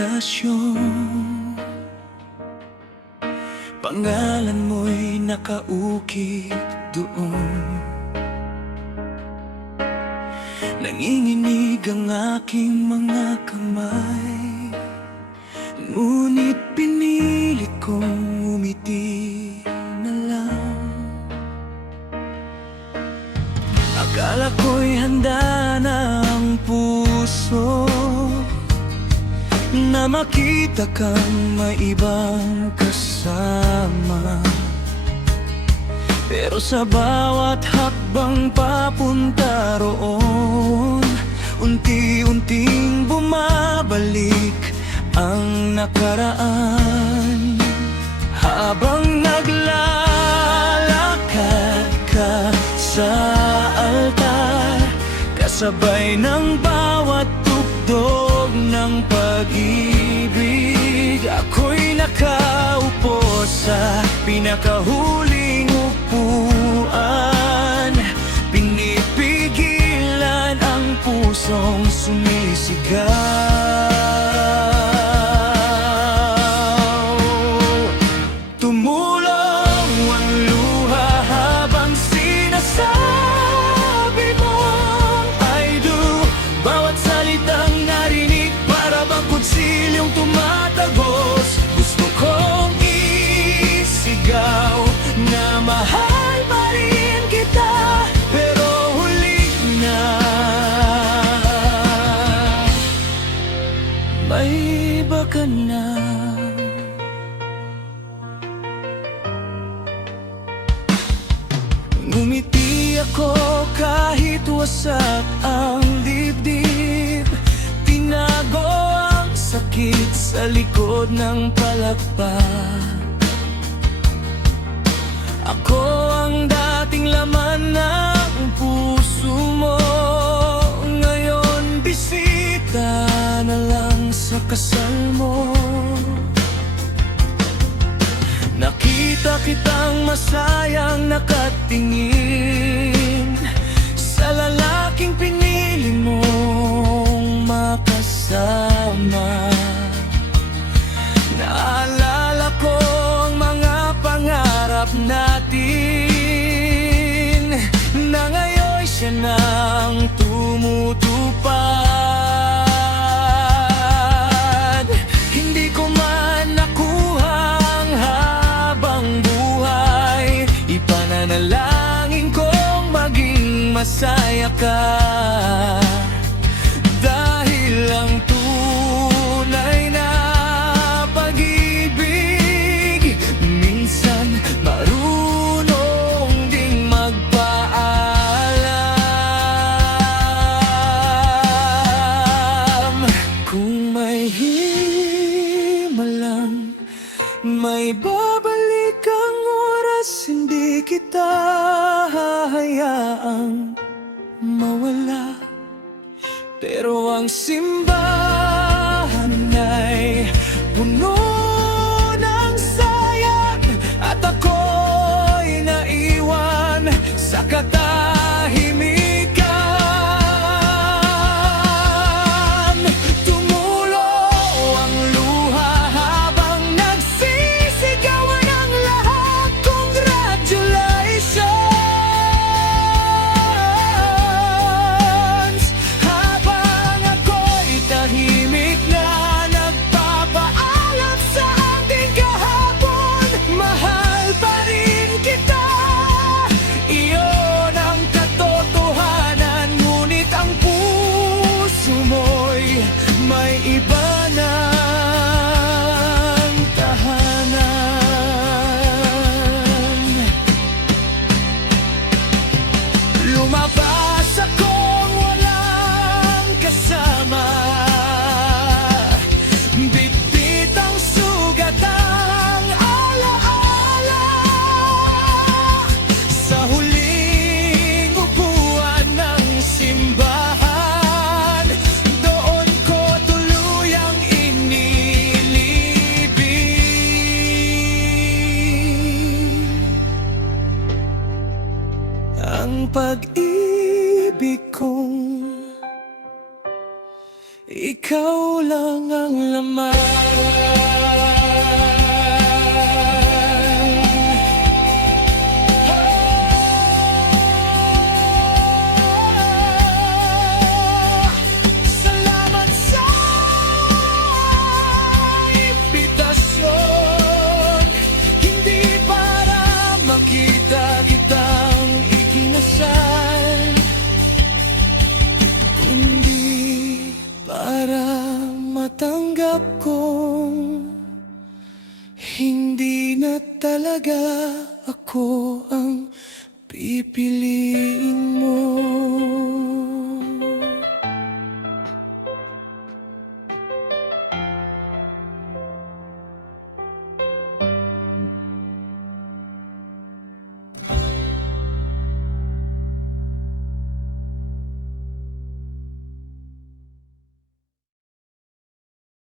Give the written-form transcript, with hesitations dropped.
istasyon. Pangalan mo'y nakaukit doon. Nanginginig ang aking mga kamay, ngunit pinilit kong umiti na lang. Akala ko'y handa na ang puso na makita kang may ibang kasama. Pero sa bawat hakbang papunta roon, unti-unting bumabalik ang nakaraan. Habang naglalakad ka sa altar, kasabay ng bawat tugtog ng pag-ibig, ako'y nakaupo sa pinakahuling upuan. Pinipigilan ang pusong sumisigaw. Tumulong ang luha habang sinasabi mong I do. Bawat salitang narinig para bang kutsilyong tumatagos. Gusto kong isigaw na mahal pa rin kita, pero huli na. May iba ka na. Ngumiti ako kahit wasak ang dibdib. Tinago ang sakit sa likod ng palakpak. Ako ang dating laman ng puso mo, ngayon bisita na lang sa kasal mo. Nakita kitang masayang nakatingin sa lalaking pinili mong makasama. Naalala ko ang mga pangarap natin, na ngayon siya nang tumutupad. Hindi ko man nakuha ang habang buhay, ipananalangin kong maging masaya ka. Dahil ang tunay na pag-ibig minsan marunong ding magpaalam. Kung may himalang, may babalik ang oras, hindi kita hahayaang mawala. Pero ang simbahan ay puno ng sayang, at ako'y naiwan sa katahimikan. Tumulo ang luha habang nagsisigawan ang lahat. Congratulations! Habang ako'y lang ang laman. Salamat sa imbitasyon, hindi para makita kitang ikinasal, hindi para matanggap kong hindi na talaga ako ang